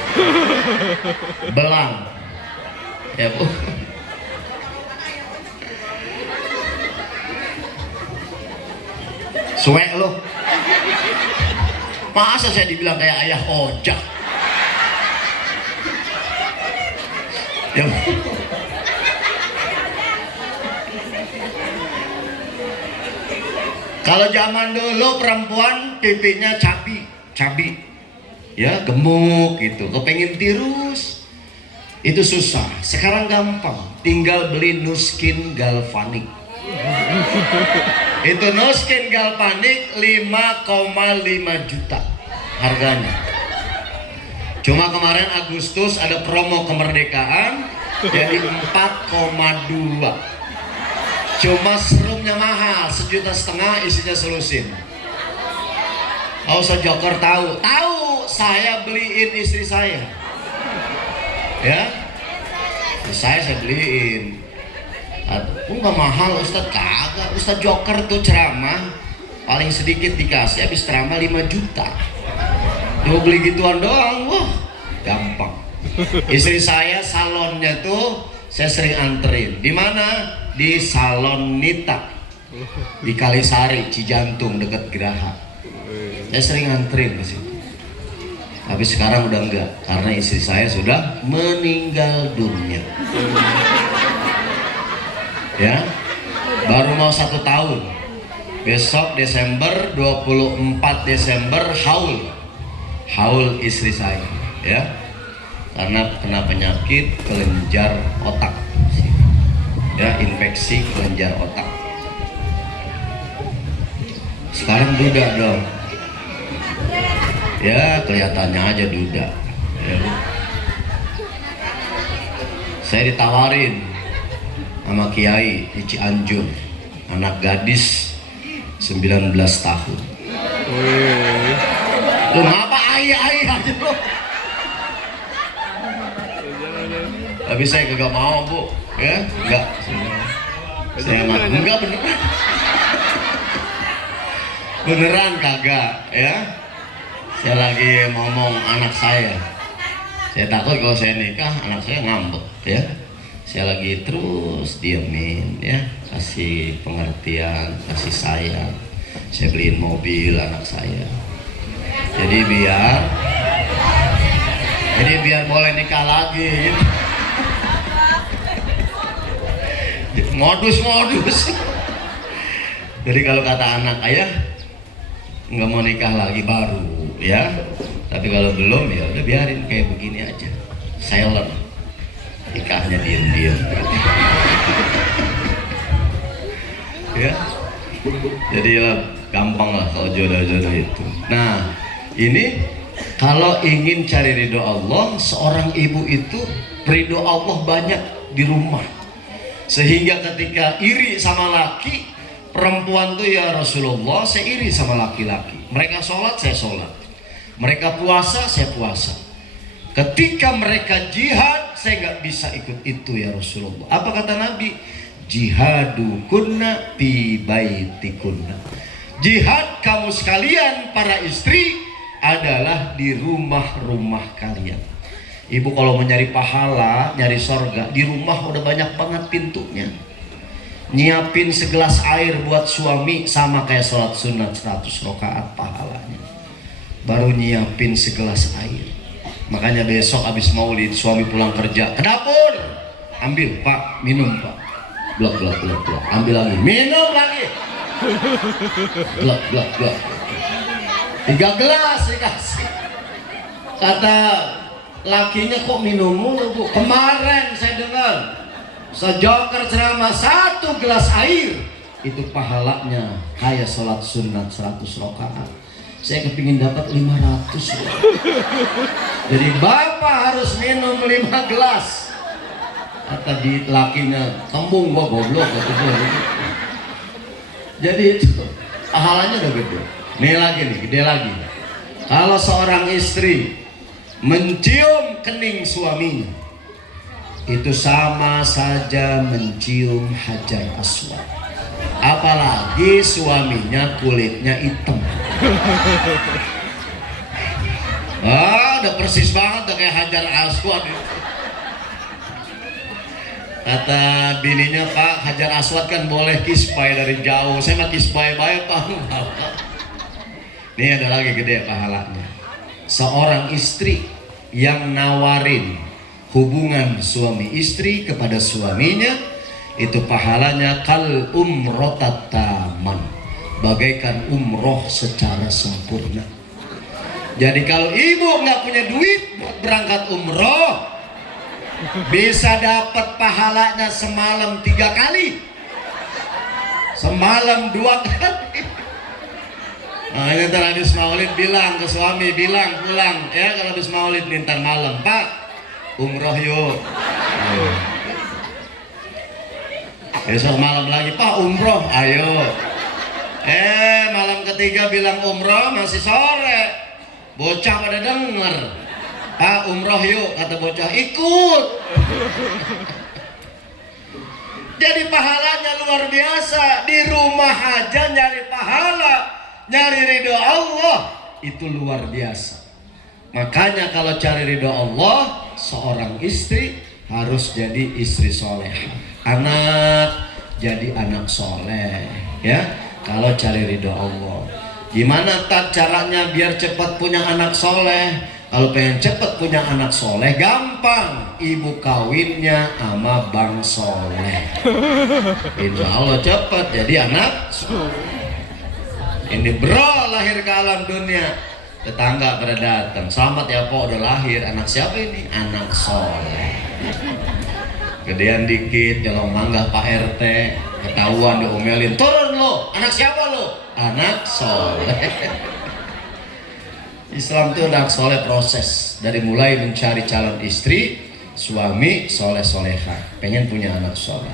belang. Ya Bu. Suek lo. Masa saya dibilang kayak ayah ojak? Ya. Kalau zaman dulu perempuan pipinya cabi, ya gemuk gitu, kepengen tirus, itu susah. Sekarang gampang, tinggal beli Nuskin Galvanik. Itu Nuskin Galvanik 5,5 juta harganya. Cuma kemarin Agustus ada promo kemerdekaan jadi 4,2. Cuma serumnya mahal, 1,5 juta isinya selusin. Oh, sejoker tahu saya beliin istri saya. Ya, saya beliin. Nggak mahal Ustadz, kagak. Ustadz Joker tuh ceramah paling sedikit dikasih habis ceramah 5 juta. Mau beli gituan doang, wah gampang. Istri saya salonnya tuh saya sering anterin. Di mana? Di Salon Nita di Kalisari, Cijantung dekat Geraha. Saya sering anterin ke situ. Tapi sekarang udah enggak, karena istri saya sudah meninggal dunia. Ya, baru mau 1 tahun. Besok Desember, 24 Desember haul istri saya, ya, karena kena penyakit kelenjar otak, ya, infeksi kelenjar otak. Sekarang duda dong, ya, kelihatannya aja duda, ya. Saya ditawarin sama kiai di Cianjur, anak gadis 19 tahun. Lu ngapa ayah aja bro? Tapi saya kagak mau Bu, ya, enggak. Saya enggak beneran. Beneran kagak, ya. Saya lagi ngomong anak saya takut kalau saya nikah anak saya ngambek, ya. Saya lagi terus diemin ya, kasih pengertian, kasih sayang. Saya beliin mobil anak saya. Jadi biar boleh nikah lagi. Modus. Jadi kalau kata anak, ayah nggak mau nikah lagi baru ya. Tapi kalau belum ya udah biarin kayak begini aja. Silent. Nikahnya diam-diam. Ya. Jadi ya gampang lah kalau jodoh-jodoh itu. Nah, ini kalau ingin cari ridho Allah, seorang ibu itu ridho Allah banyak di rumah. Sehingga ketika iri sama laki, perempuan tuh ya Rasulullah, saya iri sama laki-laki. Mereka sholat, saya sholat. Mereka puasa, saya puasa. Ketika mereka jihad, saya nggak bisa ikut itu ya Rasulullah. Apa kata Nabi? Jihadu kunna fi baitikunna. Jihad kamu sekalian para istri adalah di rumah-rumah kalian. Ibu kalau mau nyari pahala, nyari sorga, di rumah udah banyak banget pintunya. Nyiapin segelas air buat suami sama kayak sholat sunat 100 rakaat pahalanya. Baru nyiapin segelas air. Makanya besok habis maulid suami pulang kerja ke dapur, ambil pak, minum pak, blok, ambil lagi, minum lagi, blok, 3 gelas dikasih. Kata lakinya, kok minum mulu bu? Kemarin saya dengar sejoker ceramah 1 gelas air itu pahalanya kayak sholat sunat 100 rakaat. Saya kepingin dapat 500. Jadi bapak harus minum 5 gelas. Kata di lakinya, kembung gua goblok gitu. Jadi itu pahalanya udah gede. Nih lagi nih, gede lagi. Kalau seorang istri mencium kening suaminya, itu sama saja mencium hajar aswad. Apalagi suaminya kulitnya hitam. Udah persis banget udah kayak hajar aswad itu. Kata bininya, pak, hajar aswad kan boleh kispai dari jauh. Saya mah kispai baik pak. Nih ada lagi gede pahalanya. Seorang istri yang nawarin hubungan suami istri kepada suaminya, itu pahalanya kal umrotat taman, bagaikan umroh secara sempurna. Jadi kalau ibu nggak punya duit buat berangkat umroh, bisa dapat pahalanya semalam 3 kali, semalam 2 kali. Nah ini ntar habis maulid bilang ke suami, bilang pulang ya kalau habis maulid ntar malam, pak umroh yuk. Besok malam lagi, pak umroh, ayo. Malam ketiga bilang umroh masih sore, bocah pada denger, pak umroh yuk, kata bocah, ikut. Jadi pahalanya luar biasa. Di rumah aja nyari pahala, nyari ridho Allah, itu luar biasa. Makanya kalau cari ridho Allah, seorang istri harus jadi istri soleh. Anak jadi anak soleh ya. Kalau cari ridho Allah, gimana tak caranya biar cepat punya anak soleh? Kalau pengen cepat punya anak soleh, gampang. Ibu kawinnya sama bang soleh, insya Allah cepat jadi anak soleh. Ini bro lahir ke alam dunia, tetangga pada datang, selamat ya po udah lahir. Anak siapa ini? Anak soleh. Gedean dikit, nyolong mangga Pak RT, ketahuan diomelin, turun lo, anak siapa lo? Anak soleh. Islam itu anak soleh proses, dari mulai mencari calon istri, suami soleh soleha, pengen punya anak soleh.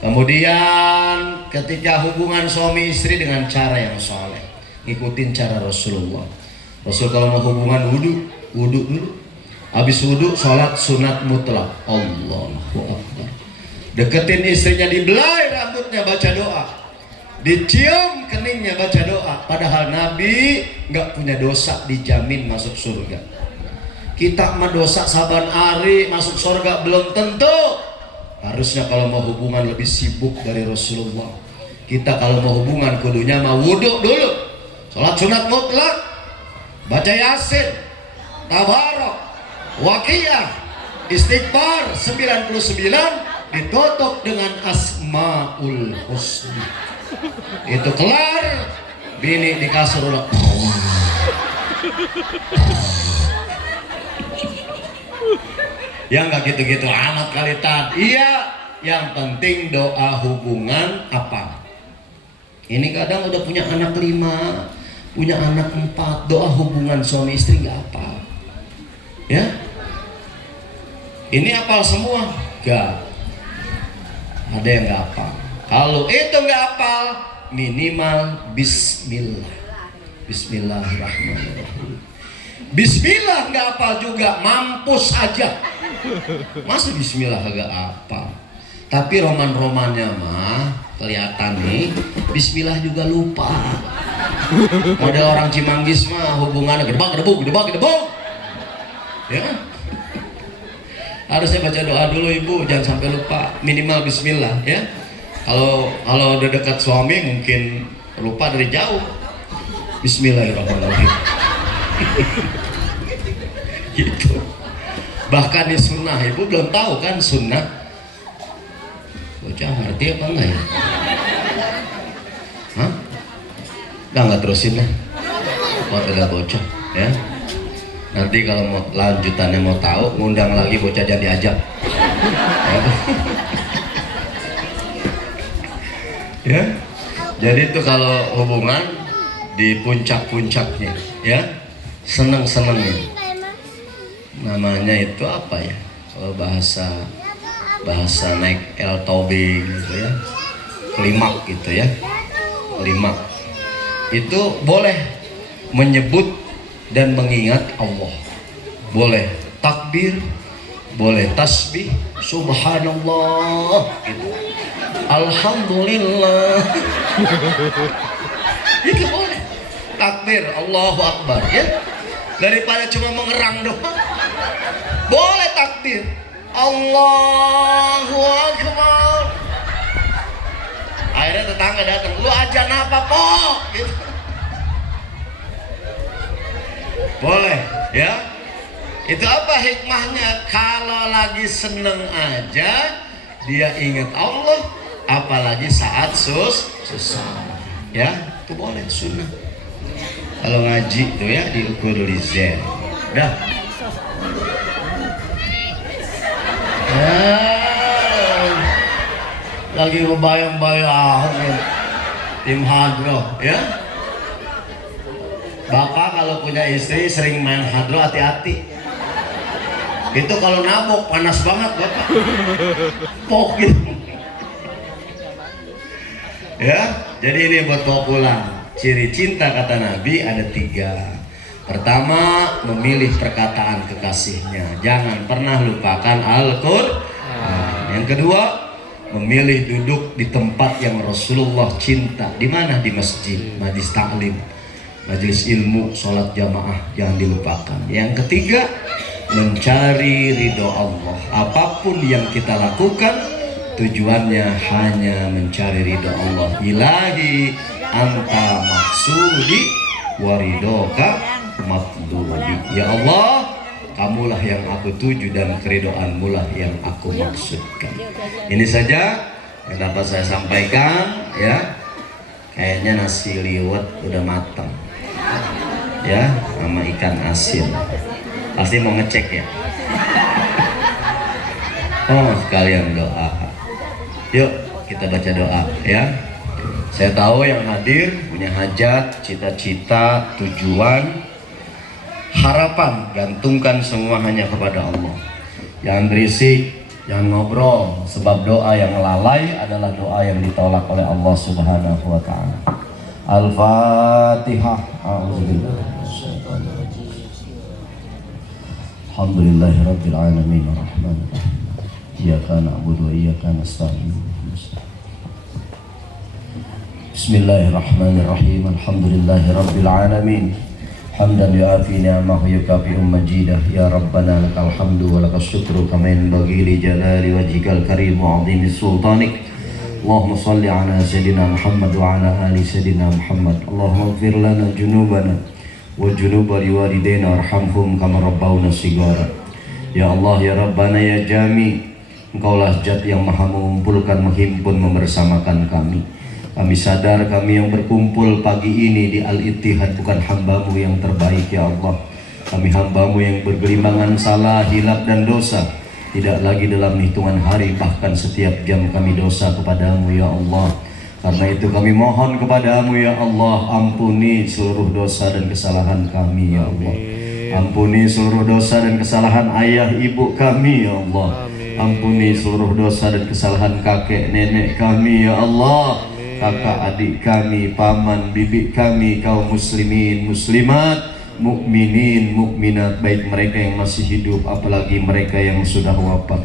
Kemudian ketika hubungan suami istri dengan cara yang soleh, ngikutin cara Rasulullah. Rasul kalau mau hubungan wudhu dulu. Habis wudhu, sholat sunat mutlak. Allahu Akbar. Deketin istrinya, dibelai rambutnya, baca doa. Dicium keningnya, baca doa. Padahal Nabi nggak punya dosa, dijamin masuk surga. Kita mah dosa saban hari masuk surga belum tentu. Harusnya kalau mau hubungan lebih sibuk dari Rasulullah. Kita kalau mau hubungan kudunya mau wudhu dulu, sholat sunat mutlak, baca yasin, tabarok, waqiyah, istighfar 99, ditutup dengan asmaul husna. Itu kelar, bini di kasur udah ya nggak gitu-gitu amat kali Tad. Iya, yang penting doa hubungan apa? Ini kadang udah punya anak 5, punya anak 4, doa hubungan suami istri nggak apa. Ya, ini apal semua? Gak. Ada yang nggak apal. Kalau itu nggak apal, minimal Bismillah. Bismillahirrahmanirrahim. Bismillah nggak apal juga, mampus aja. Masa Bismillah agak apal? Tapi roman-romannya mah kelihatan nih, Bismillah juga lupa. Model orang Cimanggis mah hubungannya gedebak. Ya, harusnya baca doa dulu ibu, jangan sampai lupa, minimal Bismillah ya. Kalau udah dekat suami mungkin lupa dari jauh. Bismillahirrahmanirrahim. Gitu. Bahkan di sunnah, ibu belum tahu kan sunnah. Bocah ngerti apa enggak ya? Hah? Enggak terusin lah. Buat agak bocah ya. Nanti kalau mau lanjutannya mau tahu, ngundang lagi bocah jangan diajak. Ya. Jadi itu kalau hubungan di puncak-puncaknya ya, seneng-senengnya. Namanya itu apa ya? Kalau bahasa naik el tobing gitu ya, klimak gitu ya, klimak itu boleh menyebut dan mengingat Allah, boleh takbir, boleh tasbih, subhanallah gitu, alhamdulillah. Itu boleh takbir, Allahu Akbar ya, daripada cuma mengerang doang. Boleh takbir, Allahu Akbar. Akhirnya tetangga datang, lu ajan apa po? Gitu. Boleh ya. Itu apa hikmahnya? Kalau lagi seneng aja dia ingat Allah, apalagi saat susah ya, itu boleh sunnah. Kalau ngaji tuh ya diukur lizen dah. Lagi ngebayang-bayang tim hadroh ya. Bapak kalau punya istri sering main hadroh, hati-hati. Itu kalau nabok panas banget bapak. Pok gitu. Ya, jadi ini buat bawa pulang. Ciri cinta kata Nabi ada 3. Pertama, memilih perkataan kekasihnya. Jangan pernah lupakan Al-Qur'an. Yang kedua, memilih duduk di tempat yang Rasulullah cinta. Di mana? Di masjid, majelis taklim, majelis ilmu, sholat jamaah, jangan dilupakan. Yang ketiga, mencari ridho Allah. Apapun yang kita lakukan, tujuannya hanya mencari ridho Allah. Ilahi anta maksudi waridoka matlubi. Ya Allah, kamulah yang aku tuju dan keridoanmu lah yang aku maksudkan. Ini saja yang dapat saya sampaikan ya. Kayaknya nasi liwet udah matang ya, sama ikan asin. Pasti mau ngecek ya. Oh, sekalian doa. Yuk kita baca doa ya. Saya tahu yang hadir punya hajat, cita-cita, tujuan, harapan, gantungkan semua hanya kepada Allah. Jangan berisik, jangan ngobrol, sebab doa yang lalai adalah doa yang ditolak oleh Allah Subhanahu wa taala. Al-Fatihah. Alhamdulillahirabbil alamin arrahmanir rahim. Iyyaka na'budu wa iyyaka nasta'in. Bismillahirrahmanirrahim. Alhamdulillahirabbil alamin. hamdan yu'afi ni'amahu yukafi majidah. Ya Rabbana lakal hamdu wa lakas syukru kama yanbaghi li jalali wajhikal karim wa 'azimi sultanik. Allahumma salli ala sayyidina Muhammad wa ala ali sayyidina Muhammad. Allahumma ighfir lana junubana wa junuba liwalidayna warhamhum kama rabbawna shighara. Ya Allah, ya Rabbana, ya Jami, Engkaulah Zat yang maha mengumpulkan, menghimpun, membersamakan kami. Kami sadar kami yang berkumpul pagi ini di Al-Ittihad bukan hamba-Mu yang terbaik, ya Allah. Kami hamba-Mu yang bergelimbangan salah, hilaf dan dosa. Tidak lagi dalam hitungan hari, bahkan setiap jam kami dosa kepadamu, ya Allah. Karena itu kami mohon kepadamu, ya Allah, ampuni seluruh dosa dan kesalahan kami, ya Allah. Ampuni seluruh dosa dan kesalahan ayah ibu kami, ya Allah. Ampuni seluruh dosa dan kesalahan kakek nenek kami, ya Allah. Kakak adik kami, paman bibi kami, kaum muslimin muslimat, mukminin mukminat, baik mereka yang masih hidup apalagi mereka yang sudah wafat.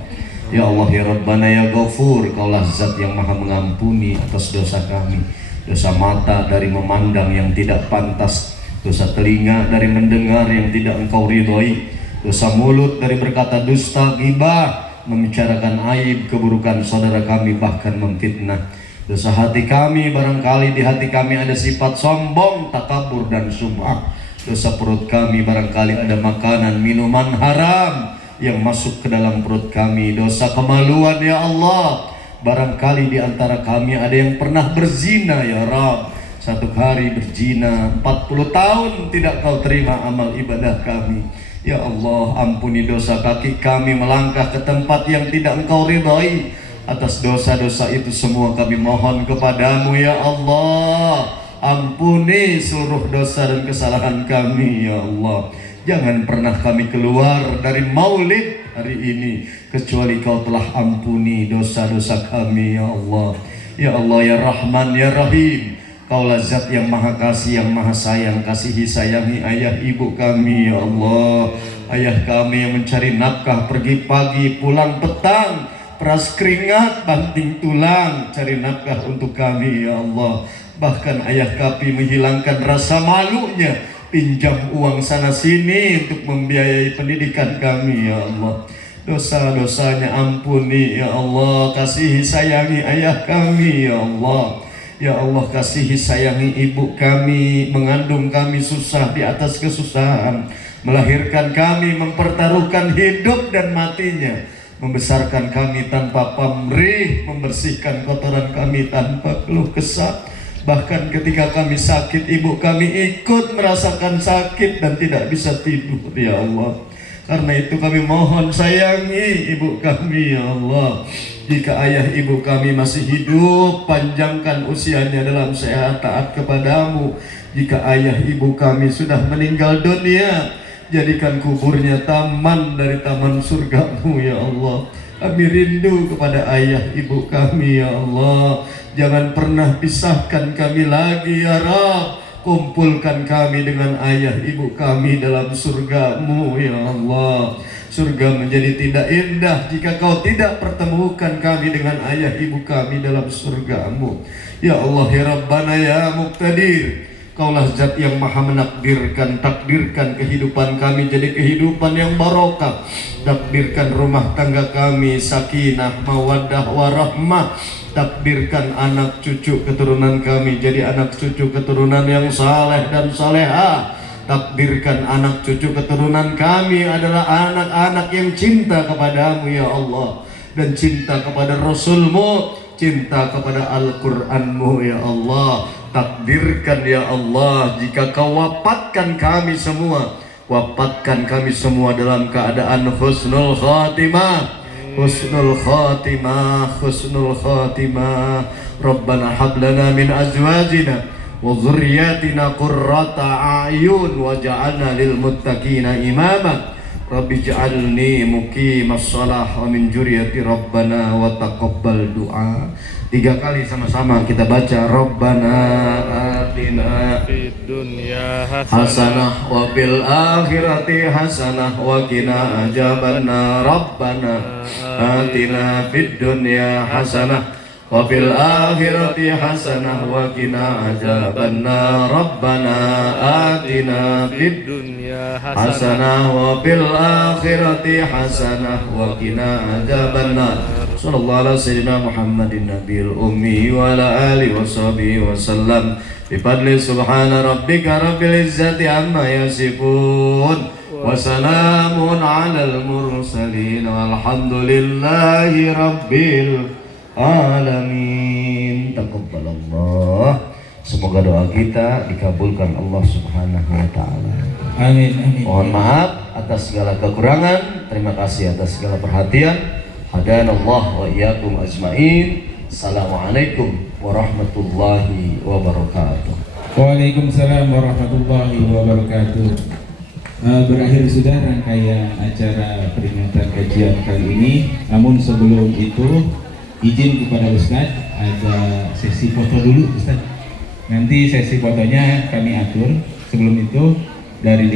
Ya Allah, ya Rabbana, ya Ghafur, Kaulah Zat yang maha mengampuni atas dosa kami. Dosa mata dari memandang yang tidak pantas, dosa telinga dari mendengar yang tidak Engkau ridhoi, dosa mulut dari berkata dusta, ghibah, membicarakan aib keburukan saudara kami, bahkan memfitnah. Dosa hati kami, barangkali di hati kami ada sifat sombong, takabur dan sum'ah. Dosa perut kami, barangkali ada makanan, minuman haram yang masuk ke dalam perut kami. Dosa kemaluan, ya Allah, barangkali di antara kami ada yang pernah berzina, ya Rabb. Satu hari berzina, 40 tahun tidak Kau terima amal ibadah kami. Ya Allah, ampuni dosa kaki kami melangkah ke tempat yang tidak Engkau ridhai. Atas dosa-dosa itu semua kami mohon kepadamu, ya Allah. Ampuni seluruh dosa dan kesalahan kami, ya Allah. Jangan pernah kami keluar dari maulid hari ini kecuali Kau telah ampuni dosa-dosa kami, ya Allah. Ya Allah, ya Rahman, ya Rahim, Kaulah Zat yang maha kasih, yang maha sayang. Kasihi sayangi ayah ibu kami, ya Allah. Ayah kami yang mencari nafkah, pergi pagi pulang petang, peras keringat, banting tulang, cari nafkah untuk kami, ya Allah. Bahkan ayah kami menghilangkan rasa malunya, pinjam uang sana sini untuk membiayai pendidikan kami, ya Allah. Dosa-dosanya ampuni, ya Allah. Kasihi sayangi ayah kami, ya Allah. Ya Allah, kasihi sayangi ibu kami, mengandung kami susah di atas kesusahan, melahirkan kami, mempertaruhkan hidup dan matinya, membesarkan kami tanpa pamrih, membersihkan kotoran kami tanpa keluh kesah. Bahkan ketika kami sakit, ibu kami ikut merasakan sakit dan tidak bisa tidur, ya Allah. Karena itu kami mohon sayangi ibu kami, ya Allah. Jika ayah ibu kami masih hidup, panjangkan usianya dalam sehat taat kepadamu. Jika ayah ibu kami sudah meninggal dunia, jadikan kuburnya taman dari taman surgamu, ya Allah. Kami rindu kepada ayah ibu kami, ya Allah. Jangan pernah pisahkan kami lagi, ya Rabb. Kumpulkan kami dengan ayah ibu kami dalam surgamu, ya Allah. Surga menjadi tidak indah jika Kau tidak pertemukan kami dengan ayah ibu kami dalam surgamu. Ya Allah, ya Rabbana, ya Muqtadir, Kaulah Zat yang maha menakdirkan. Takdirkan kehidupan kami jadi kehidupan yang barokah. Takdirkan rumah tangga kami sakinah, mawaddah, warahmah. Takdirkan anak cucu keturunan kami jadi anak cucu keturunan yang saleh dan salehah. Takdirkan anak cucu keturunan kami adalah anak-anak yang cinta kepadamu, ya Allah, dan cinta kepada Rasul-Mu, cinta kepada Al-Quran-Mu, ya Allah. Takdirkan, ya Allah, jika Kau wafatkan kami semua, wafatkan kami semua dalam keadaan husnul khatimah. Husnul khatimah, husnul khatimah. Rabbana hablana min azwajina wa dhurriyyatina qurrata a'yun waj'alna lil muttaqina imama. Rabbi ij'alni muqimas shalah wa min dzurriyyati rabbana wa taqabbal du'a. 3 kali sama-sama kita baca. Rabbana atina fid dunya hasanah wa fil akhirati hasanah wa qina adzabannar. Rabbana atina fid dunya hasanah wa fil akhirati hasanah wa qina adzabannar. Rabbana atina fid dunya hasanah wa fil akhirati hasanah wa qina adzabannar. Sallallahu ala sayyidina Muhammadin nabiyil ummi wa ala alihi wa sahbihi wa sallam. Bifadli subhana rabbika rabbil izzati amma yasifun wa salamun alal mursalin walhamdulillahi rabbil alamin. Taqabbalallah. Semoga doa kita dikabulkan Allah Subhanahu wa taala. Amin, amin. Mohon maaf atas segala kekurangan, terima kasih atas segala perhatian. Hadanallah wa iyyakum ajmain. Assalamualaikum warahmatullahi wabarakatuh. Waalaikumsalam warahmatullahi wabarakatuh. Berakhir sudah rangkaian acara peringatan kajian kali ini. Namun sebelum itu izin kepada Ustadz ada sesi foto dulu Ustadz. Nanti sesi fotonya kami atur. Sebelum itu dari